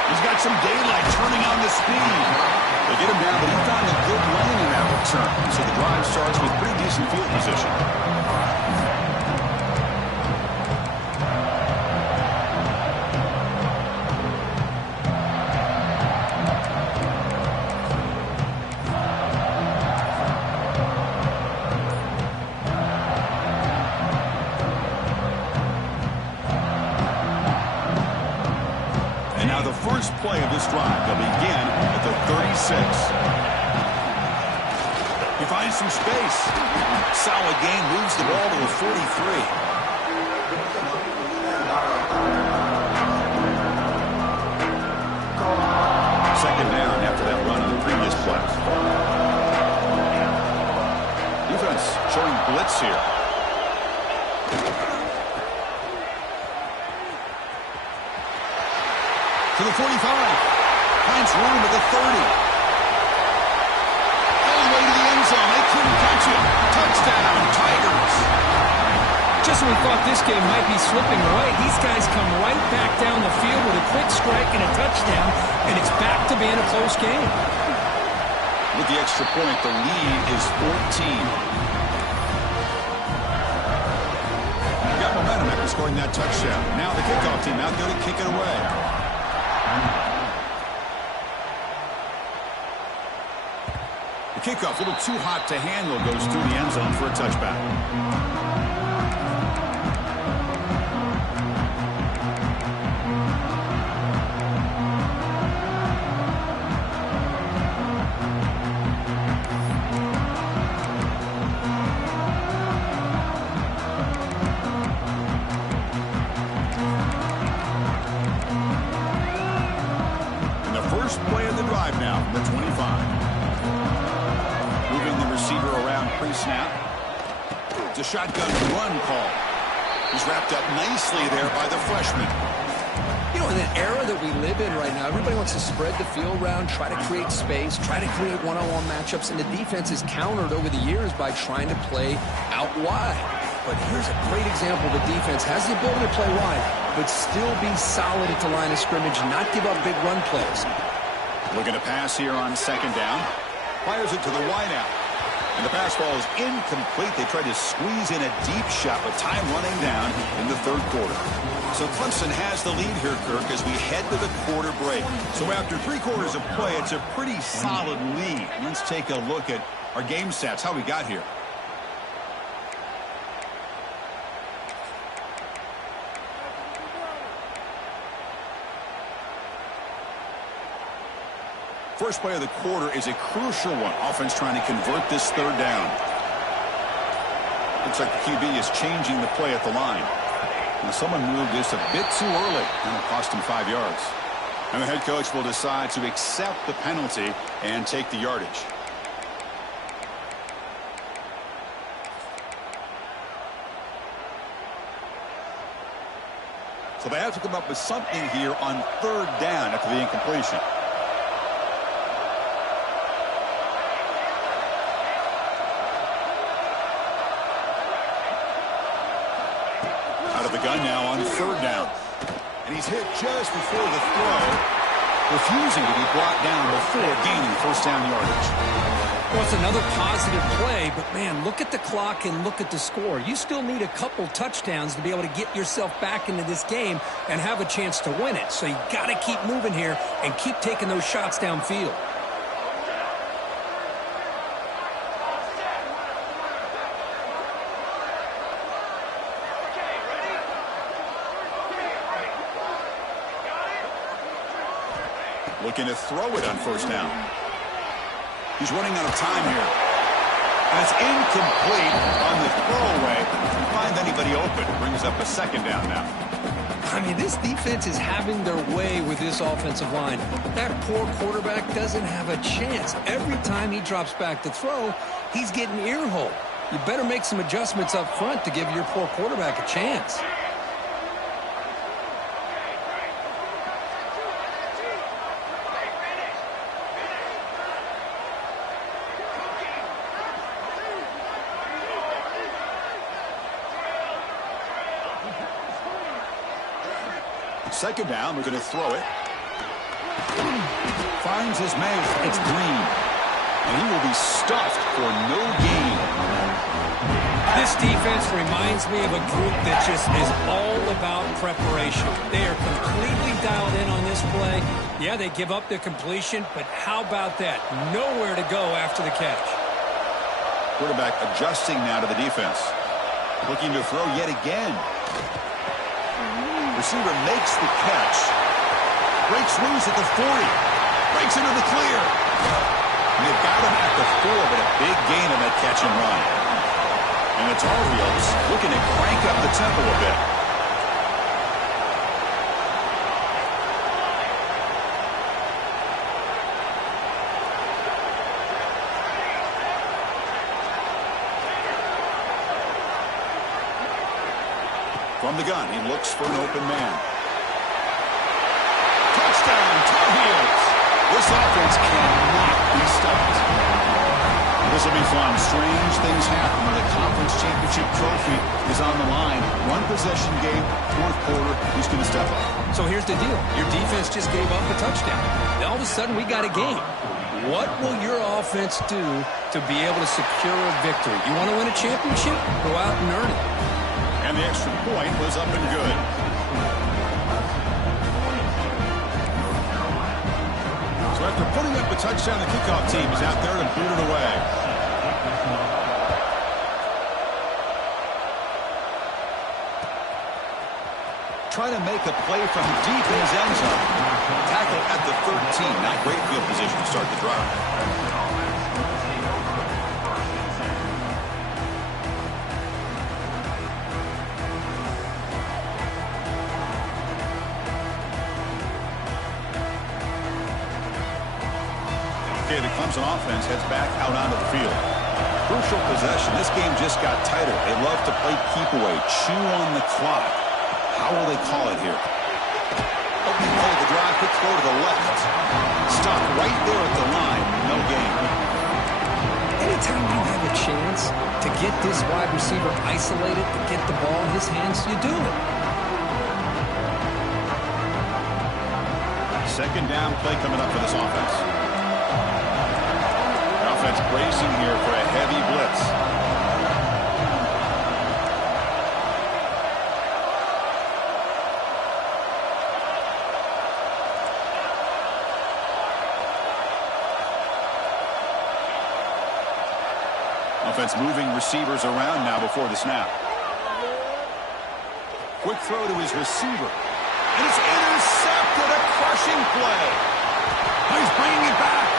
He's got some daylight turning on the speed. They get him down, but he found a good lane in that return. So the drive starts with pretty decent field position. First play of this drive. They'll begin at the 36. He finds some space. Solid gain, moves the ball to the 43. Second down after that run on the previous play. Defense showing blitz here. To the 45. Finds room at the 30. All the way to the end zone. They couldn't catch it. Touchdown, Tigers. Just when we thought this game might be slipping away, these guys come right back down the field with a quick strike and a touchdown, and it's back to being a close game. With the extra point, the lead is 14. Got momentum after scoring that touchdown. Now the kickoff team out there to kick it away. The kickoff, a little too hot to handle, goes through the end zone for a touchback. And the first play of the drive now from the 25. Moving the receiver around pre-snap. It's a shotgun run call. He's wrapped up nicely there by the freshman. You know, in the era that we live in right now, everybody wants to spread the field around, try to create space, try to create one-on-one matchups, and the defense is countered over the years by trying to play out wide. But here's a great example. The defense has the ability to play wide, but still be solid at the line of scrimmage, not give up big run plays. Looking to pass here on second down. Fires it to the wideout. And the pass ball is incomplete. They tried to squeeze in a deep shot, but time running down in the third quarter. So Clemson has the lead here, Kirk, as we head to the quarter break. So after 3 quarters of play, it's a pretty solid lead. Let's take a look at our game stats, how we got here. First play of the quarter is a crucial one. Offense trying to convert this third down. Looks like the QB is changing the play at the line. Now someone moved this a bit too early, and it cost him 5 yards. And the head coach will decide to accept the penalty and take the yardage. So they have to come up with something here on third down after the incompletion. Out of the gun now on third down. And he's hit just before the throw, refusing to be brought down before gaining first down yardage. Well, it's another positive play, but, man, look at the clock and look at the score. You still need a couple touchdowns to be able to get yourself back into this game and have a chance to win it. So you got to keep moving here and keep taking those shots downfield. Looking to throw it on first down. He's running out of time here. And it's incomplete on the throwaway. Can't find anybody open. Brings up a second down now. I mean, this defense is having their way with this offensive line. That poor quarterback doesn't have a chance. Every time he drops back to throw, he's getting ear-hole. You better make some adjustments up front to give your poor quarterback a chance. Second down, we're going to throw it. Finds his man. It's Green. And he will be stuffed for no gain. This defense reminds me of a group that just is all about preparation. They are completely dialed in on this play. Yeah, they give up the completion, but how about that? Nowhere to go after the catch. Quarterback adjusting now to the defense. Looking to throw yet again. Receiver makes the catch. Breaks loose at the 40. Breaks into the clear. And they've got him at the 4, but a big gain on that catch and run. And the Tar Heels looking to crank up the tempo a bit. From the gun, he looks for an open man. Touchdown, Tar Heels. This offense cannot be stopped. This will be fun. Strange things happen when the conference championship trophy is on the line. One possession game, fourth quarter, who's going to step up? So here's the deal. Your defense just gave up a touchdown. Now all of a sudden we got a game. What will your offense do to be able to secure a victory? You want to win a championship? Go out and earn it. And the extra point was up and good. So after putting up a touchdown, the kickoff team is out there to boot it away. Trying to make a play from deep in his end zone. Tackle at the 13. Not great field position to start the drive. The Clemson offense heads back out onto the field. Crucial possession. This game just got tighter. They love to play keep away, chew on the clock. How will they call it here? Opening play of the drive, quick throw to the left. Stop right there at the line. No gain. Anytime you have a chance to get this wide receiver isolated, to get the ball in his hands, you do it. Second down play coming up for this offense. Offense bracing here for a heavy blitz. Offense moving receivers around now before the snap. Quick throw to his receiver. And it's intercepted. A crushing play. He's bringing it back.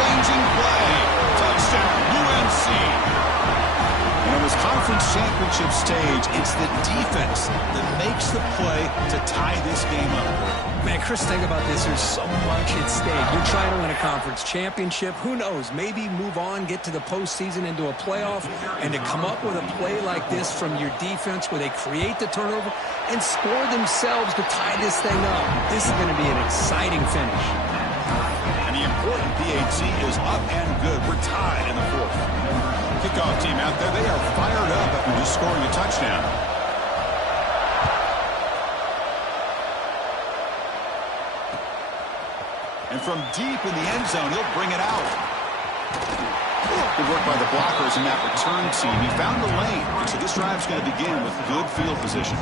game-changing play. Touchdown, UNC. And on this conference championship stage, it's the defense that makes the play to tie this game up. Man, Chris, think about this. There's so much at stake. You're trying to win a conference championship. Who knows? Maybe move on, get to the postseason, into a playoff, and to come up with a play like this from your defense where they create the turnover and score themselves to tie this thing up. This is going to be an exciting finish. And the important PAT is up and good. We're tied in the fourth. Kickoff team out there, they are fired up after just scoring a touchdown. And from deep in the end zone, he'll bring it out. Good work by the blockers in that return team. He found the lane. So this drive's going to begin with good field position.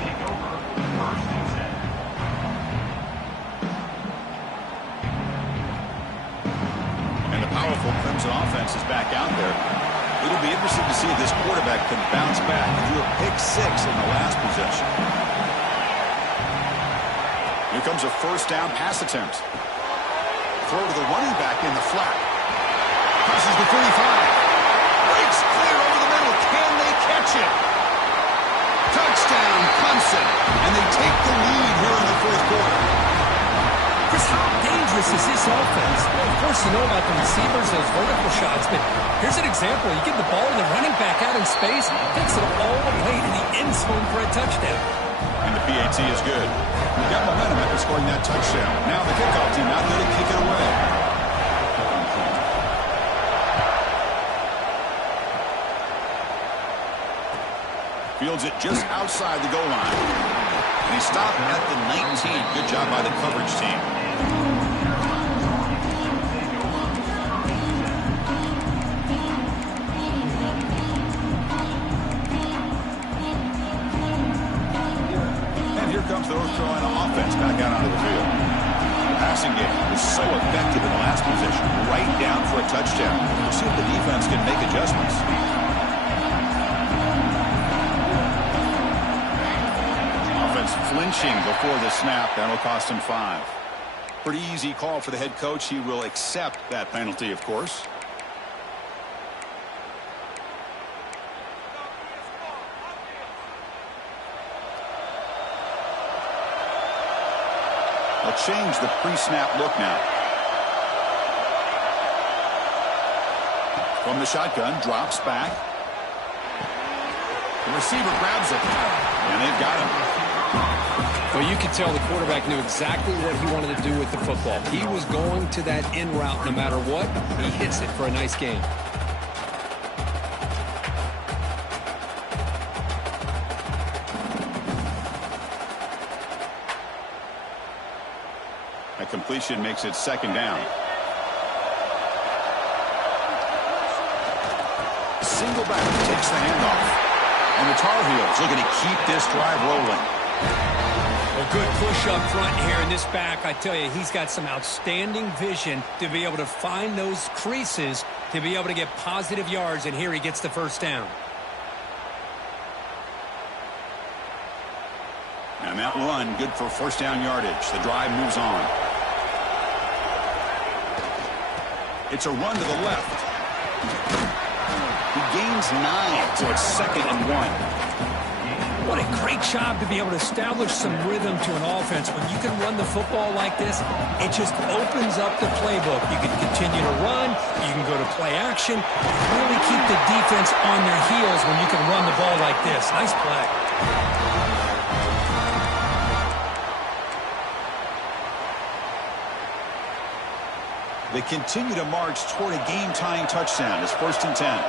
And the powerful Crimson offense is back out there. It'll be interesting to see if this quarterback can bounce back and do a pick six in the last possession. Here comes a first down pass attempt. Throw to the running back in the flat. Crosses the 35. Breaks clear over the middle. Can they catch it? Touchdown, Clemson. And they take the lead here in the fourth quarter. Chris, how dangerous is this offense? Well, of course, you know about the receivers, those vertical shots, but here's an example. You give the ball to the running back out in space, takes it all the way to the end zone for a touchdown. And the PAT is good. We got momentum after scoring that touchdown. Now the kickoff team out there to kick it away. Fields it just outside the goal line. And he stopped at the 19. Good job by the coverage team. And here comes the North Carolina offense back out onto the field. The passing game was so effective in the last position. Right down for a touchdown. We'll see if the defense can make adjustments. Flinching before the snap. That'll cost him 5. Pretty easy call for the head coach. He will accept that penalty, of course. They'll change the pre-snap look now. From the shotgun, drops back. The receiver grabs it, and they've got him. Well, you could tell the quarterback knew exactly what he wanted to do with the football. He was going to that in route no matter what. He hits it for a nice gain. That completion makes it second down. Single back takes the handoff. And the Tar Heels looking to keep this drive rolling. A good push up front here in this back. I tell you, he's got some outstanding vision to be able to find those creases to be able to get positive yards, and here he gets the first down. And that run, good for first down yardage. The drive moves on. It's a run to the left. He gains 9, so it's 2nd and 1. What a great job to be able to establish some rhythm to an offense. When you can run the football like this, it just opens up the playbook. You can continue to run. You can go to play action. Really keep the defense on their heels when you can run the ball like this. Nice play. They continue to march toward a game-tying touchdown. It's 1st and 10.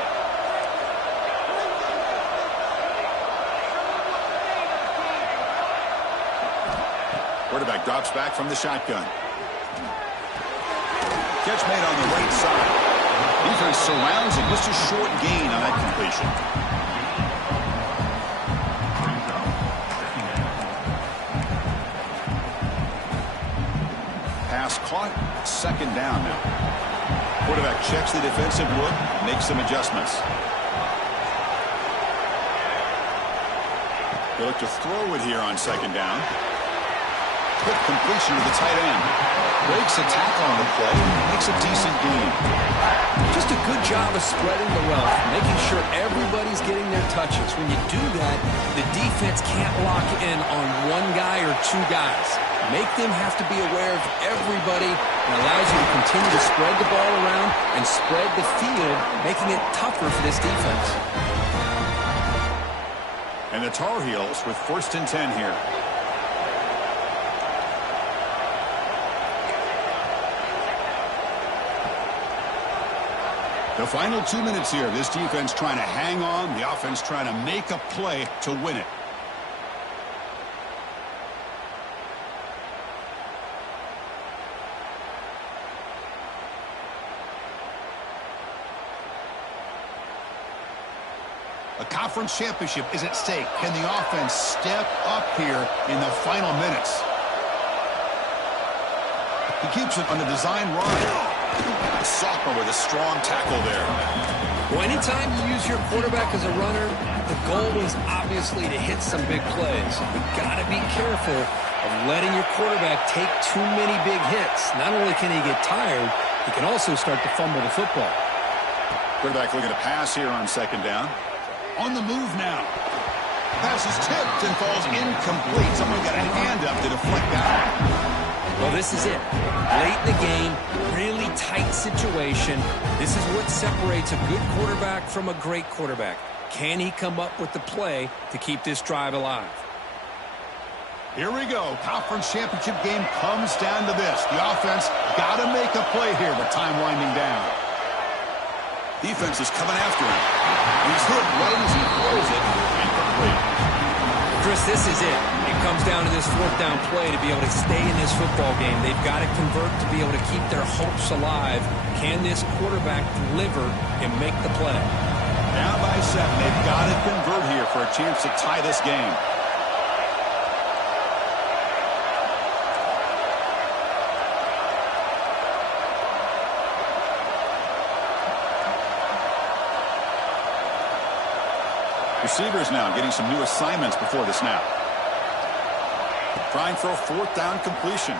Quarterback drops back from the shotgun. Catch made on the right side. Defense surrounds him. Just a short gain on that completion. Pass caught. 2nd down now. Quarterback checks the defensive look, makes some adjustments. They look to throw it here on 2nd down. quick completion to the tight end. Breaks a tackle on the play, makes a decent gain. Just a good job of spreading the wealth, making sure everybody's getting their touches. When you do that, the defense can't lock in on one guy or two guys. Make them have to be aware of everybody, and allows you to continue to spread the ball around and spread the field, making it tougher for this defense. And the Tar Heels with 1st and 10 here. The final 2 minutes here. This defense trying to hang on. The offense trying to make a play to win it. A conference championship is at stake. Can the offense step up here in the final minutes? He keeps it on the design run. Sophomore with a strong tackle there. Well, anytime you use your quarterback as a runner, the goal is obviously to hit some big plays. You've got to be careful of letting your quarterback take too many big hits. Not only can he get tired, he can also start to fumble the football. Quarterback looking to pass here on 2nd down. On the move now. Pass is tipped and falls incomplete. Someone got a hand up to deflect that. Well, this is it. Late in the game, really tight situation. This is what separates a good quarterback from a great quarterback. Can he come up with the play to keep this drive alive? Here we go. Conference championship game comes down to this. The offense got to make a play here, but time winding down. Defense is coming after him. He's hit right as he throws it. Incomplete. Chris, this is it. It comes down to this 4th down play to be able to stay in this football game. They've got to convert to be able to keep their hopes alive. Can this quarterback deliver and make the play? Down by 7. They've got to convert here for a chance to tie this game. Receivers now getting some new assignments before the snap. Trying for a 4th down completion.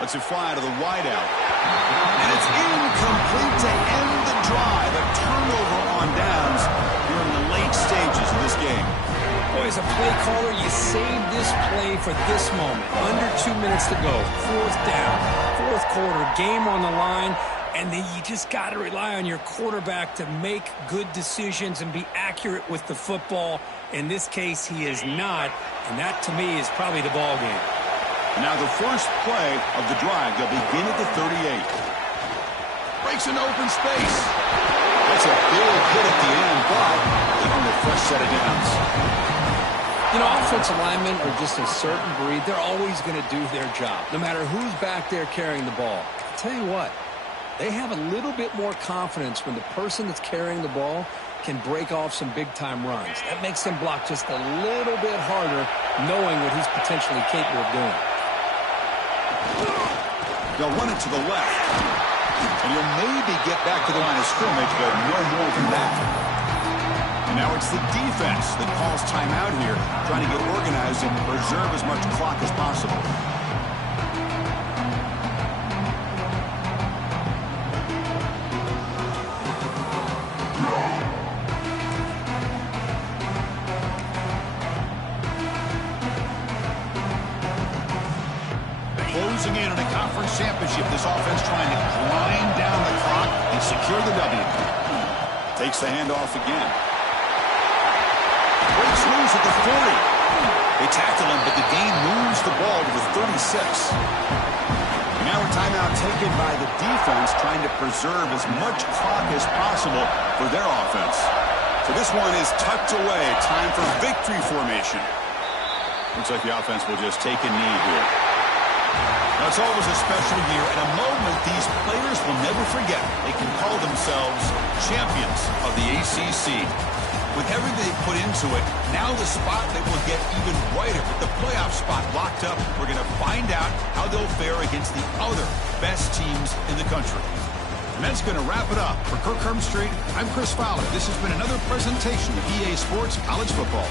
Lets it fly to the wideout. And it's incomplete to end the drive. A turnover on downs here in the late stages of this game. Boy, as a play caller, you save this play for this moment. Under 2 minutes to go. 4th down. 4th quarter. Game on the line. And then you just got to rely on your quarterback to make good decisions and be accurate with the football. In this case, he is not. And that, to me, is probably the ball game. Now the first play of the drive. They'll begin at the 38. Breaks an open space. That's a big hit at the end, but they earn a fresh set of downs. You know, offensive linemen are just a certain breed. They're always going to do their job, no matter who's back there carrying the ball. I'll tell you what. They have a little bit more confidence when the person that's carrying the ball can break off some big-time runs. That makes them block just a little bit harder, knowing what he's potentially capable of doing. They'll run it to the left. And you'll maybe get back to the line of scrimmage, but no more than that. And now it's the defense that calls timeout here, trying to get organized and preserve as much clock as possible. Closing in on a conference championship, this offense trying to grind down the clock and secure the W. Takes the handoff again. Breaks loose at the 40. They tackle him, but the gain moves the ball to the 36. Now a timeout taken by the defense, trying to preserve as much clock as possible for their offense. So this one is tucked away. Time for victory formation. Looks like the offense will just take a knee here. Now, it's always a special year and a moment these players will never forget. They can call themselves champions of the ACC. With everything they put into it, now the spotlight will get even brighter. With the playoff spot locked up, we're going to find out how they'll fare against the other best teams in the country. And that's going to wrap it up. For Kirk Hermstreet, I'm Chris Fowler. This has been another presentation of EA Sports College Football.